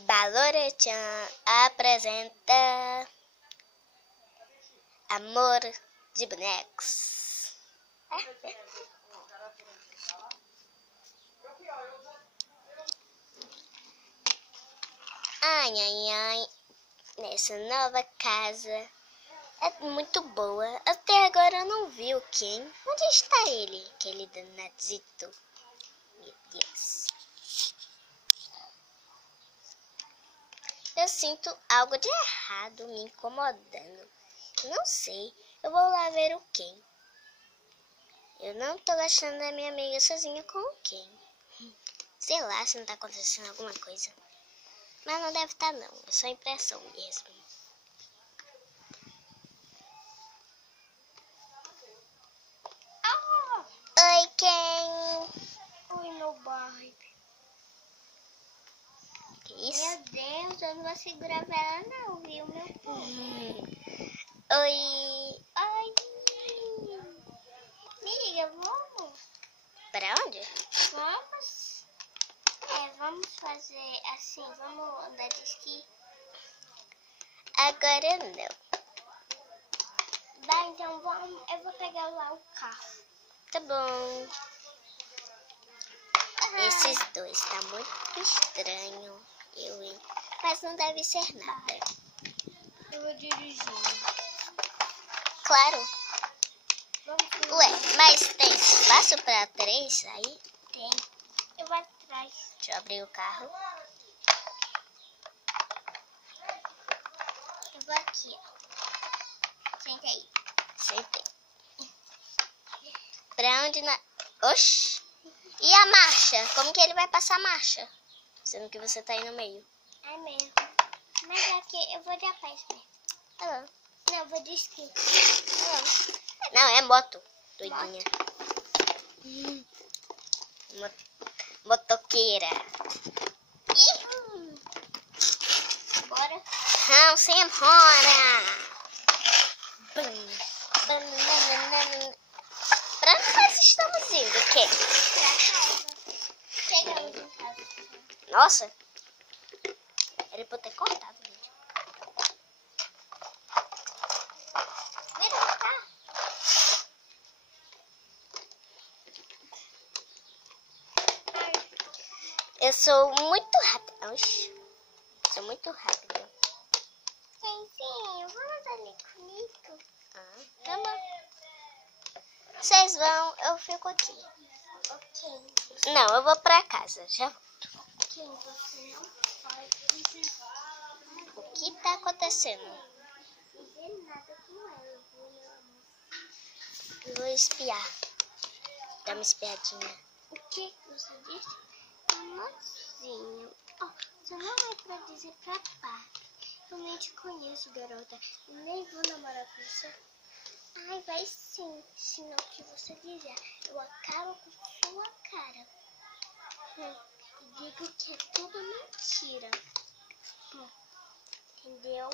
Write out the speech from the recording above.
Balorechan apresenta Amor de Bonecos. Ai, ai, ai, nessa nova casa é muito boa. Até agora eu não vi o Ken. Onde está ele, aquele danadito? Meu Deus. Eu sinto algo de errado me incomodando. Não sei. Eu vou lá ver o Ken. Eu não tô gostando da minha amiga sozinha com o Ken. Sei lá se não tá acontecendo alguma coisa. Mas não deve estar não. É só impressão mesmo. Oi, Ken. Oi, meu Barbie. Que isso? Meu Deus, eu não vou segurar ela não, viu, meu povo? Oi. Oi. Liga, vamos? Pra onde? Vamos fazer assim, vamos andar de esqui. Agora não. Tá, então vamos, eu vou pegar lá o carro. Tá bom. Esses dois tá muito estranho. Mas não deve ser nada. Eu vou dirigindo. Claro. Vamos. Ué, mas tem espaço pra 3 aí? Tem. Eu vou atrás. Deixa eu abrir o carro. Eu vou aqui, ó. Senta aí. Sentei. Pra onde nós... Oxi! E a marcha? Como que ele vai passar a marcha? Sendo que você tá aí no meio. É mesmo. Mas aqui eu vou de a pé mesmo. Tá bom. Não, eu vou de esqui. Tá bom. Não, é moto. Doidinha. Motoqueira. Bora. Não, sem hora. Pra onde nós estamos indo, Ken? Pra casa. Chegamos em casa. Nossa. Era pra eu ter cortado, gente. Vira pra cá. Eu sou muito rápida. Oxi. Sou muito rápida. Kenzinho, vamos ali comigo? Ah, tá bom. Vocês vão, eu fico aqui. Ok. Não, eu vou pra casa. Já volto. Quem você não pode O que tá acontecendo? dizer nada com ela, viu, meu amor? Eu vou espiar. Dá uma espiadinha. O que você disse? Amorzinho. Ó, você não é pra dizer pra pai. Eu nem te conheço, garota. E nem vou namorar com você. Ai, vai sim. Se não que você dizer, eu acabo com sua cara. E digo que é tudo mentira. Entendeu?